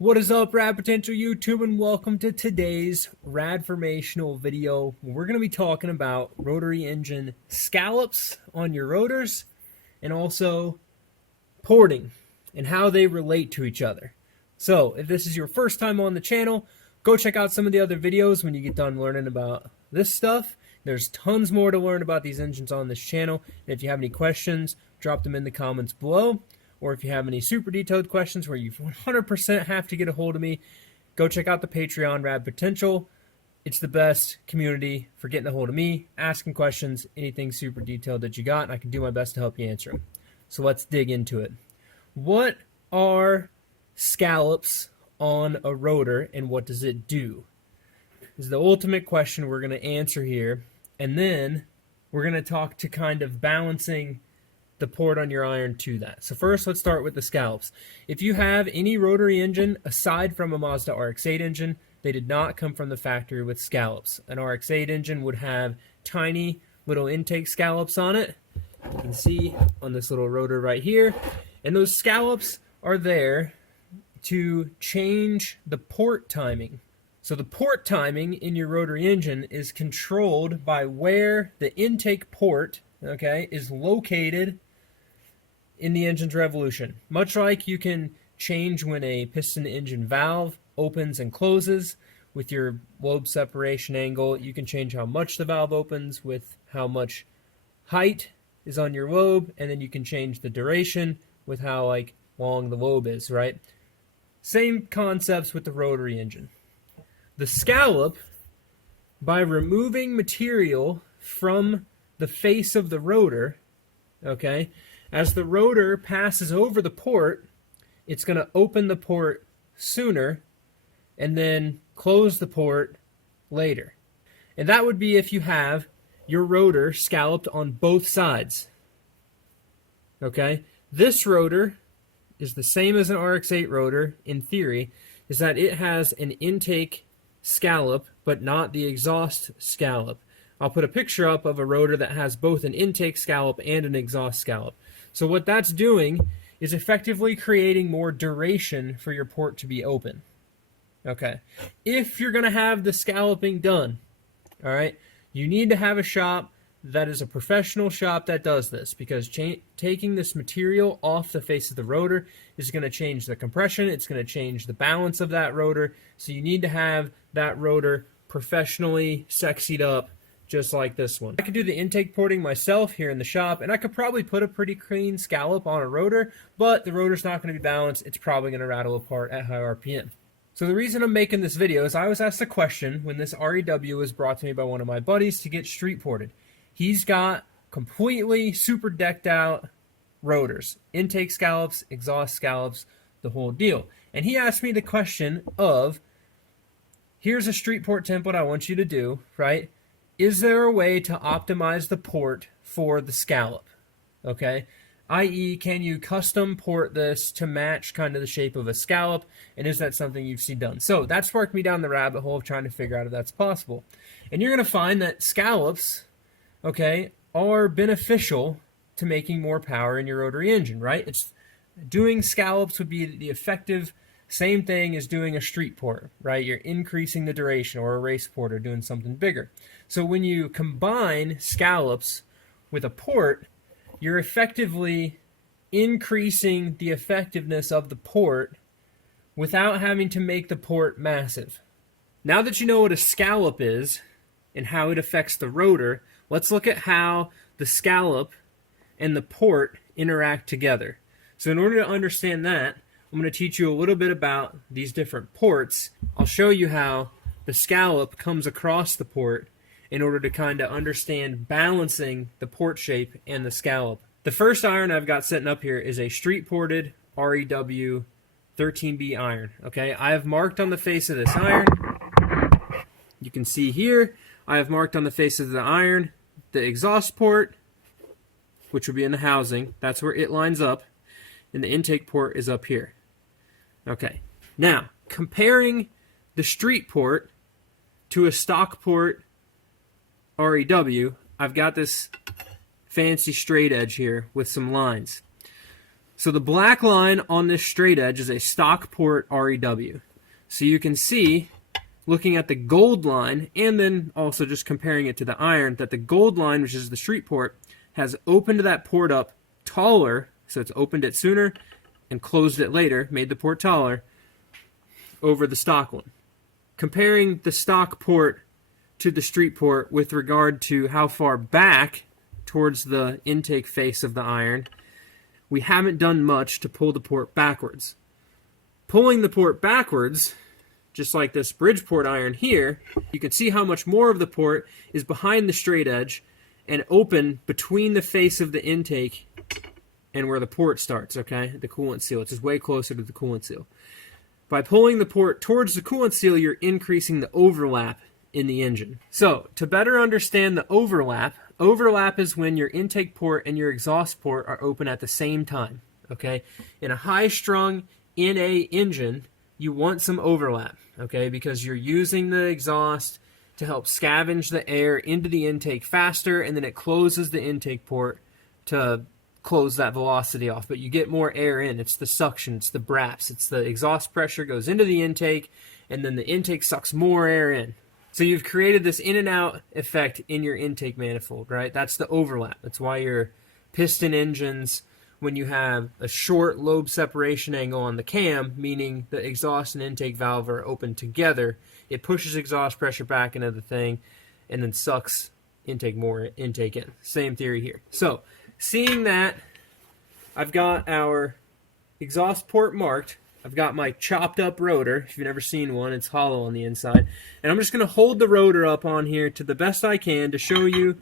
What is up, Rad Potential YouTube, and welcome to today's Radformational video. We're going to be talking about rotary engine scallops on your rotors and also porting and how they relate to each other. So if this is your first time on the channel, go check out some of the other videos when you get done learning about this stuff. There's tons more to learn about these engines on this channel. And if you have any questions, drop them in the comments below. Or if you have any super detailed questions where you 100% have to get a hold of me, go check out the Patreon, Rad Potential. It's the best community for getting a hold of me, asking questions, anything super detailed that you got, and I can do my best to help you answer them. So let's dig into it. What are scallops on a rotor, and what does it do? This is the ultimate question we're going to answer here, and then we're going to talk to kind of balancing the port on your iron to that. So first, let's start with the scallops. If you have any rotary engine aside from a Mazda RX-8 engine, they did not come from the factory with scallops. An RX-8 engine would have tiny little intake scallops on it. You can see on this little rotor right here. And those scallops are there to change the port timing. So the port timing in your rotary engine is controlled by where the intake port, okay, is located in the engine's revolution. Much like you can change when a piston engine valve opens and closes with your lobe separation angle, you can change how much the valve opens with how much height is on your lobe, and then you can change the duration with how long the lobe is, right? Same concepts with the rotary engine. The scallop, by removing material from the face of the rotor, okay, as the rotor passes over the port, it's going to open the port sooner and then close the port later. And that would be if you have your rotor scalloped on both sides. Okay? This rotor is the same as an RX-8 rotor in theory, is that it has an intake scallop but not the exhaust scallop. I'll put a picture up of a rotor that has both an intake scallop and an exhaust scallop. So what that's doing is effectively creating more duration for your port to be open. Okay. If you're going to have the scalloping done, all right, you need to have a shop that is a professional shop that does this, because taking this material off the face of the rotor is going to change the compression. It's going to change the balance of that rotor. So you need to have that rotor professionally sexied up, just like this one. I could do the intake porting myself here in the shop, and I could probably put a pretty clean scallop on a rotor, but the rotor's not going to be balanced. It's probably going to rattle apart at high RPM. So the reason I'm making this video is I was asked a question when this REW was brought to me by one of my buddies to get street ported. He's got completely super decked out rotors, intake scallops, exhaust scallops, the whole deal. And he asked me the question of, here's a street port template I want you to do, right? Is there a way to optimize the port for the scallop? Okay, i.e., can you custom port this to match kind of the shape of a scallop, and is that something you've seen done? So that sparked me down the rabbit hole of trying to figure out if that's possible. And you're going to find that scallops, okay, are beneficial to making more power in your rotary engine, right? It's doing scallops would be the effective same thing as doing a street port, right? You're increasing the duration, or a race port, or doing something bigger. So when you combine scallops with a port, you're effectively increasing the effectiveness of the port without having to make the port massive. Now that you know what a scallop is and how it affects the rotor, let's look at how the scallop and the port interact together. So in order to understand that, I'm going to teach you a little bit about these different ports. I'll show you how the scallop comes across the port in order to kind of understand balancing the port shape and the scallop. The first iron I've got sitting up here is a street ported REW 13B iron. Okay, I have marked on the face of this iron. You can see here, I have marked on the face of the iron the exhaust port, which would be in the housing. That's where it lines up. And the intake port is up here. Okay, now comparing the street port to a stock port REW, I've got this fancy straight edge here with some lines. So the black line on this straight edge is a stock port REW. So you can see, looking at the gold line, and then also just comparing it to the iron, that the gold line, which is the street port, has opened that port up taller, so it's opened it sooner and closed it later, made the port taller, over the stock one. Comparing the stock port to the street port with regard to how far back towards the intake face of the iron, we haven't done much to pull the port backwards. Pulling the port backwards, just like this Bridgeport iron here, you can see how much more of the port is behind the straight edge and open between the face of the intake and where the port starts, okay? The coolant seal. It's just way closer to the coolant seal. By pulling the port towards the coolant seal, you're increasing the overlap in the engine. So, to better understand the overlap is when your intake port and your exhaust port are open at the same time, okay? In a high-strung NA engine, you want some overlap, okay? Because you're using the exhaust to help scavenge the air into the intake faster, and then it closes the intake port to close that velocity off. But you get more air in. It's the suction, it's the braps, it's the exhaust pressure goes into the intake, and then the intake sucks more air in. So you've created this in and out effect in your intake manifold, right? That's the overlap. That's why your piston engines, when you have a short lobe separation angle on the cam, meaning the exhaust and intake valve are open together, it pushes exhaust pressure back into the thing and then sucks more intake in. Same theory here. So, seeing that I've got our exhaust port marked, I've got my chopped up rotor. If you've never seen one, it's hollow on the inside. And I'm just going to hold the rotor up on here to the best I can to show you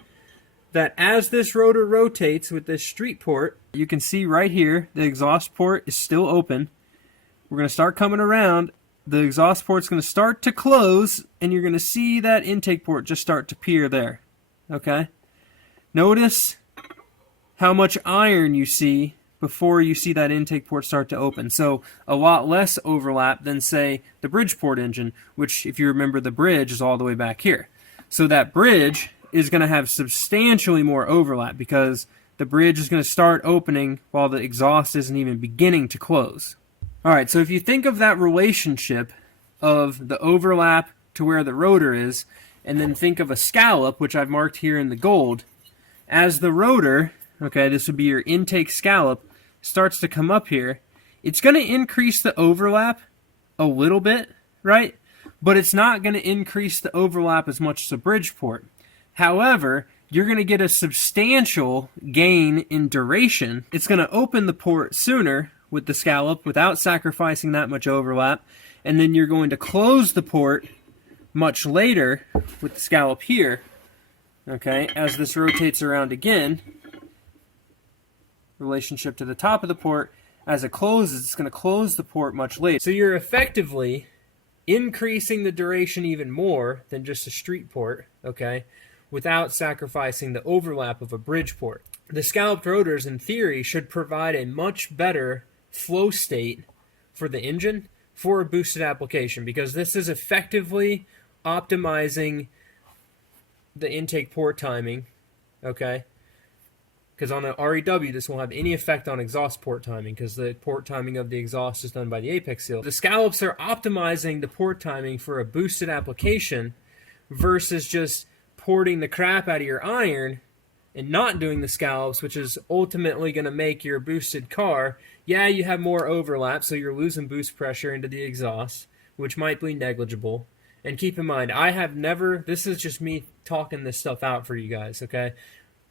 that as this rotor rotates with this street port, you can see right here the exhaust port is still open. We're going to start coming around. The exhaust port's going to start to close, and you're going to see that intake port just start to peer there. Okay? Notice how much iron you see before you see that intake port start to open. So a lot less overlap than, say, the Bridgeport engine, which, if you remember, the bridge is all the way back here. So that bridge is going to have substantially more overlap because the bridge is going to start opening while the exhaust isn't even beginning to close. Alright, so if you think of that relationship of the overlap to where the rotor is, and then think of a scallop, which I've marked here in the gold, as the rotor, okay, this would be your intake scallop, starts to come up here, it's going to increase the overlap a little bit, right? But it's not going to increase the overlap as much as a Bridgeport. However, you're going to get a substantial gain in duration. It's going to open the port sooner with the scallop without sacrificing that much overlap, and then you're going to close the port much later with the scallop here, okay, as this rotates around again. Relationship to the top of the port, as it closes, it's going to close the port much later. So you're effectively increasing the duration even more than just a street port, okay, without sacrificing the overlap of a Bridgeport. The scalloped rotors, in theory, should provide a much better flow state for the engine for a boosted application, because this is effectively optimizing the intake port timing, okay? Because on an REW, this won't have any effect on exhaust port timing, because the port timing of the exhaust is done by the apex seal. The scallops are optimizing the port timing for a boosted application versus just porting the crap out of your iron and not doing the scallops, which is ultimately going to make your boosted car, yeah, you have more overlap, so you're losing boost pressure into the exhaust, which might be negligible. And keep in mind, I have never, this is just me talking this stuff out for you guys, okay?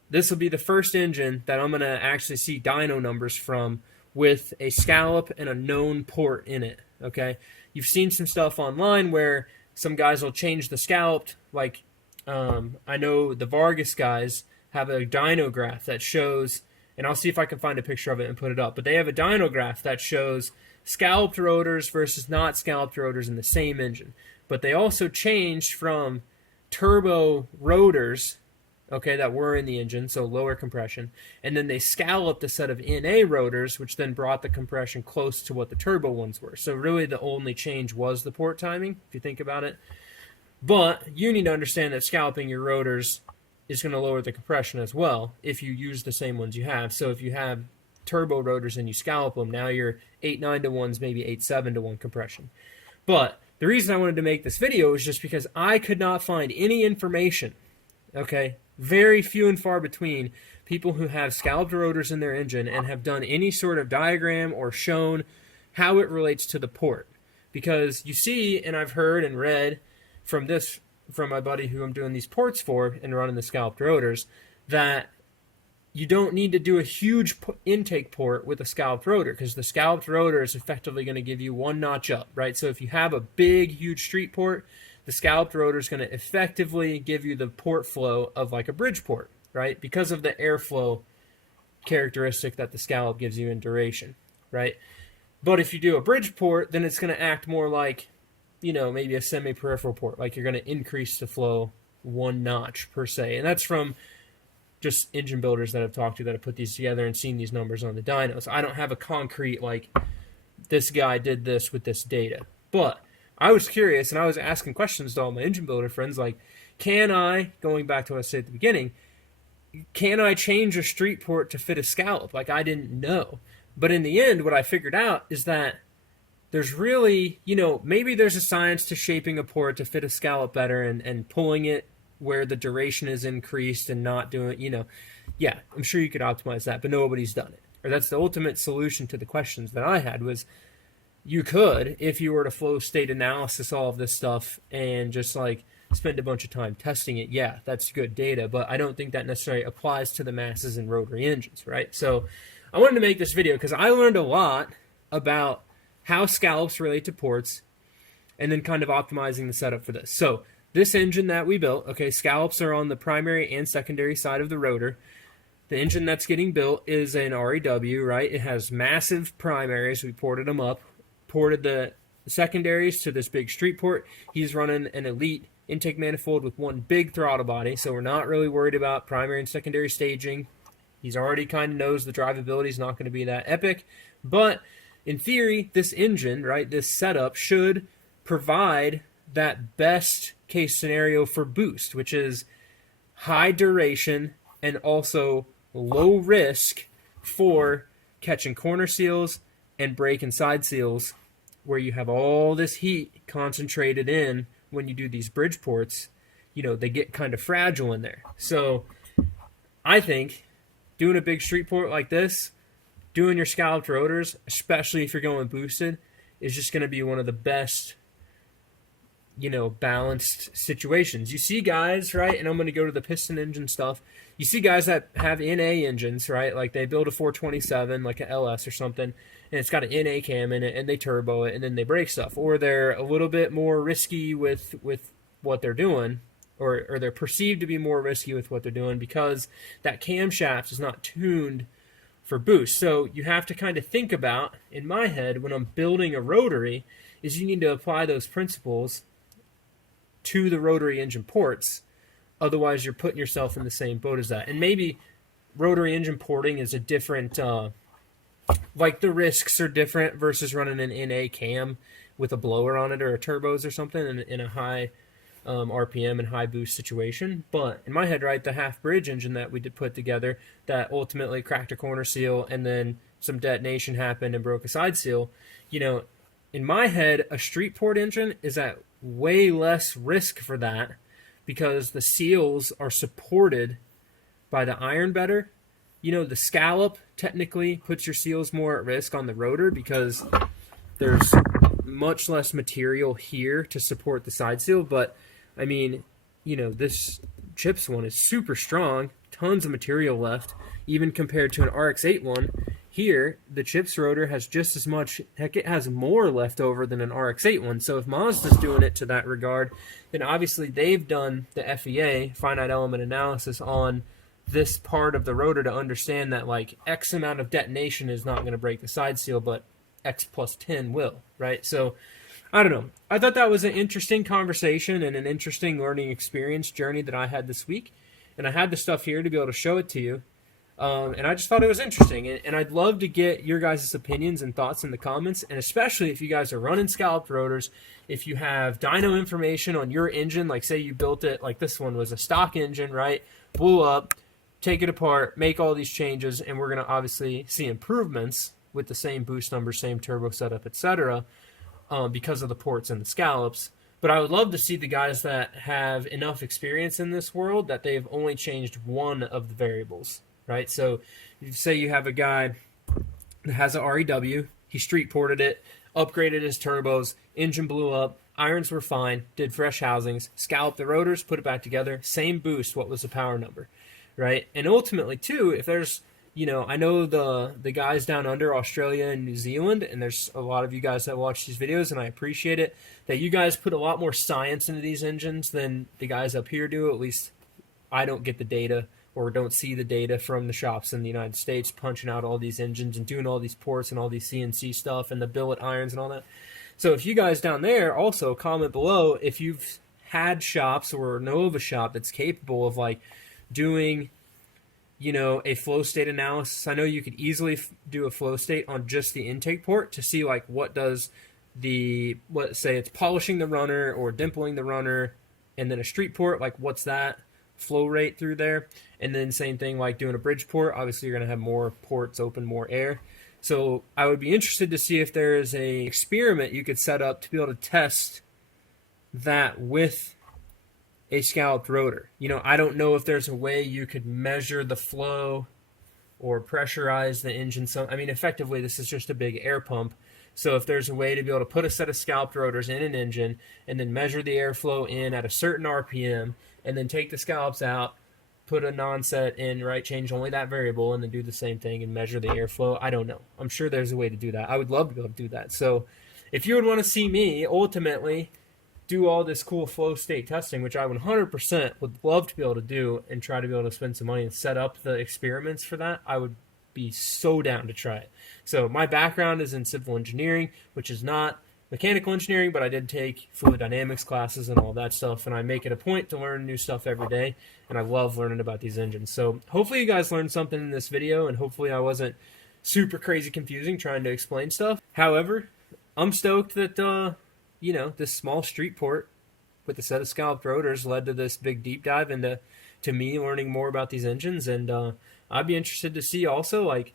This will be the first engine that I'm going to actually see dyno numbers from with a scallop and a known port in it, okay? You've seen some stuff online where some guys will change the scalloped, like I know the Vargas guys have a dyno graph that shows, and I'll see if I can find a picture of it and put it up, but they have a dyno graph that shows scalloped rotors versus not scalloped rotors in the same engine. But they also changed from turbo rotors, okay, that were in the engine, so lower compression, and then they scalloped a set of NA rotors, which then brought the compression close to what the turbo ones were. So really the only change was the port timing, if you think about it. But you need to understand that scalloping your rotors is going to lower the compression as well if you use the same ones you have. So if you have turbo rotors and you scallop them, now you're 8.9 to 1s, maybe 8.7 to 1 compression. But the reason I wanted to make this video is just because I could not find any information, okay? Very few and far between people who have scalloped rotors in their engine and have done any sort of diagram or shown how it relates to the port. Because you see, and I've heard and read from my buddy who I'm doing these ports for and running the scalloped rotors, that you don't need to do a huge intake port with a scalloped rotor, because the scalloped rotor is effectively going to give you one notch up, right? So if you have a big, huge street port, the scalloped rotor is going to effectively give you the port flow of like a bridge port, right? Because of the airflow characteristic that the scallop gives you in duration, right? But if you do a bridge port, then it's going to act more like, you know, maybe a semi-peripheral port, like you're going to increase the flow one notch per se. And that's from just engine builders that I've talked to that have put these together and seen these numbers on the dynos. I don't have a concrete, like, this guy did this with this data. But I was curious, and I was asking questions to all my engine builder friends, like, can I, going back to what I said at the beginning, can I change a street port to fit a scallop? Like, I didn't know. But in the end, what I figured out is that there's really, you know, maybe there's a science to shaping a port to fit a scallop better and pulling it where the duration is increased and not doing, you know, yeah, I'm sure you could optimize that, but nobody's done it. Or that's the ultimate solution to the questions that I had was you could, if you were to flow state analysis all of this stuff and just like spend a bunch of time testing it, yeah, that's good data, but I don't think that necessarily applies to the masses in rotary engines, right? So I wanted to make this video because I learned a lot about how scallops relate to ports and then kind of optimizing the setup for this. So this engine that we built, okay, scallops are on the primary and secondary side of the rotor. The engine that's getting built is an REW, right? It has massive primaries. We ported them up, ported the secondaries to this big street port. He's running an elite intake manifold with one big throttle body, so we're not really worried about primary and secondary staging. He's already kind of knows the drivability is not going to be that epic, but in theory, this engine, right, this setup should provide that best case scenario for boost, which is high duration and also low risk for catching corner seals and brake and side seals, where you have all this heat concentrated in when you do these bridge ports. You know, they get kind of fragile in there. So I think doing a big street port like this, doing your scalloped rotors, especially if you're going boosted, is just going to be one of the best, you know, balanced situations. You see guys, right, and I'm going to go to the piston engine stuff. You see guys that have NA engines, right, like they build a 427, like an LS or something, and it's got an NA cam in it, and they turbo it, and then they break stuff. Or they're a little bit more risky with what they're doing, or they're perceived to be more risky with what they're doing because that camshaft is not tuned for boost. So you have to kind of think about, in my head, when I'm building a rotary, is you need to apply those principles to the rotary engine ports. Otherwise, you're putting yourself in the same boat as that. And maybe rotary engine porting is a different, like the risks are different versus running an NA cam with a blower on it or a turbos or something in a high RPM and high boost situation. But in my head, right, the half bridge engine that we did put together that ultimately cracked a corner seal and then some detonation happened and broke a side seal, you know, in my head, a street port engine is at way less risk for that because the seals are supported by the iron better. You know, the scallop technically puts your seals more at risk on the rotor because there's much less material here to support the side seal. But I mean, you know, this chips one is super strong, tons of material left, even compared to an RX-8 one. Here, the chips rotor has just as much, heck, it has more left over than an RX-8 one. So if Mazda's doing it to that regard, then obviously they've done the FEA, finite element analysis, on this part of the rotor to understand that like X amount of detonation is not going to break the side seal, but X plus 10 will, right? So I don't know. I thought that was an interesting conversation and an interesting learning experience journey that I had this week. And I had the stuff here to be able to show it to you. And I just thought it was interesting. And I'd love to get your guys' opinions and thoughts in the comments. And especially if you guys are running scalloped rotors, if you have dyno information on your engine, like say you built it, like this one was a stock engine, right? Blew up. take it apart, make all these changes, and we're going to obviously see improvements with the same boost number, same turbo setup, etc., because of the ports and the scallops. But I would love to see the guys that have enough experience in this world that they've only changed one of the variables, right? So you say you have a guy that has an REW, he street ported it, upgraded his turbos, engine blew up, irons were fine, did fresh housings, scalloped the rotors, put it back together, same boost, what was the power number, right? And ultimately, too, if there's, I know the guys down under, Australia and New Zealand, and there's a lot of you guys that watch these videos, and I appreciate it, that you guys put a lot more science into these engines than the guys up here do. At least I don't get the data or don't see the data from the shops in the United States punching out all these engines and doing all these ports and all these CNC stuff and the billet irons and all that. So if you guys down there also comment below if you've had shops or know of a shop that's capable of like doing a flow state analysis. I know you could easily do a flow state on just the intake port to see like what does say it's polishing the runner or dimpling the runner, and then a street port, like what's that flow rate through there, and then same thing like doing a bridge port. Obviously you're going to have more ports open, more air. So I would be interested to see if there is a experiment you could set up to be able to test that with a scalloped rotor. I don't know if there's a way you could measure the flow or pressurize the engine. Effectively, this is just a big air pump. So if there's a way to be able to put a set of scalloped rotors in an engine and then measure the airflow in at a certain RPM and then take the scallops out, put a non-set in, right, change only that variable, and then do the same thing and measure the airflow. I don't know. I'm sure there's a way to do that. I would love to be able to do that. So if you would want to see me ultimately do all this cool flow state testing, which I 100% would love to be able to do and try to be able to spend some money and set up the experiments for that, I would be so down to try it. So my background is in civil engineering, which is not mechanical engineering, but I did take fluid dynamics classes and all that stuff, and I make it a point to learn new stuff every day, and I love learning about these engines. So hopefully you guys learned something in this video, and hopefully I wasn't super crazy confusing trying to explain stuff. However, I'm stoked that this small street port with a set of scalloped rotors led to this big deep dive into me learning more about these engines. And I'd be interested to see also, like,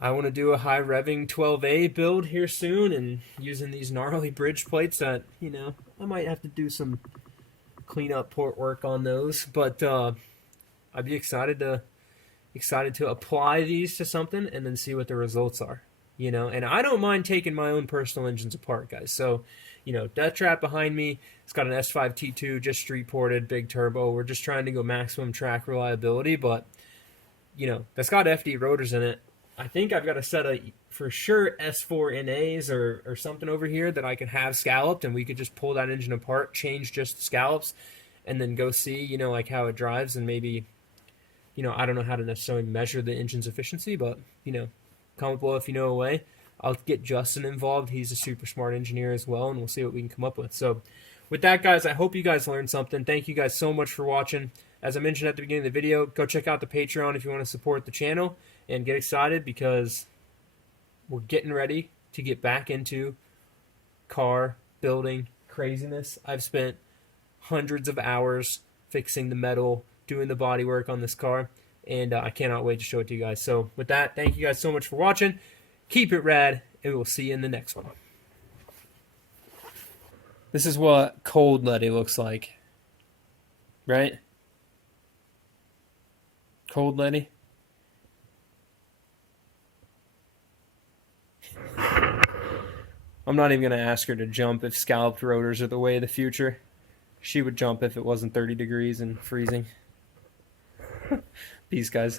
I want to do a high revving 12A build here soon and using these gnarly bridge plates that, I might have to do some cleanup port work on those. But I'd be excited to apply these to something and then see what the results are. And I don't mind taking my own personal engines apart, guys. So, Death Trap behind me, it's got an S5 T2, just street ported, big turbo. We're just trying to go maximum track reliability, but, that's got FD rotors in it. I think I've got a set of, for sure, S4 NAs or something over here that I can have scalloped, and we could just pull that engine apart, change just the scallops, and then go see, like how it drives, and maybe, I don't know how to necessarily measure the engine's efficiency, but, comment below if you know a way. I'll get Justin involved. He's a super smart engineer as well, and we'll see what we can come up with. So with that, guys, I hope you guys learned something. Thank you guys so much for watching. As I mentioned at the beginning of the video, go check out the Patreon if you want to support the channel and get excited because we're getting ready to get back into car building craziness. I've spent hundreds of hours fixing the metal, doing the body work on this car, and I cannot wait to show it to you guys. So with that, thank you guys so much for watching. Keep it rad, and we'll see you in the next one. This is what cold leady looks like, right? Cold leady. I'm not even going to ask her to jump if scalloped rotors are the way of the future. She would jump if it wasn't 30 degrees and freezing. Peace, guys.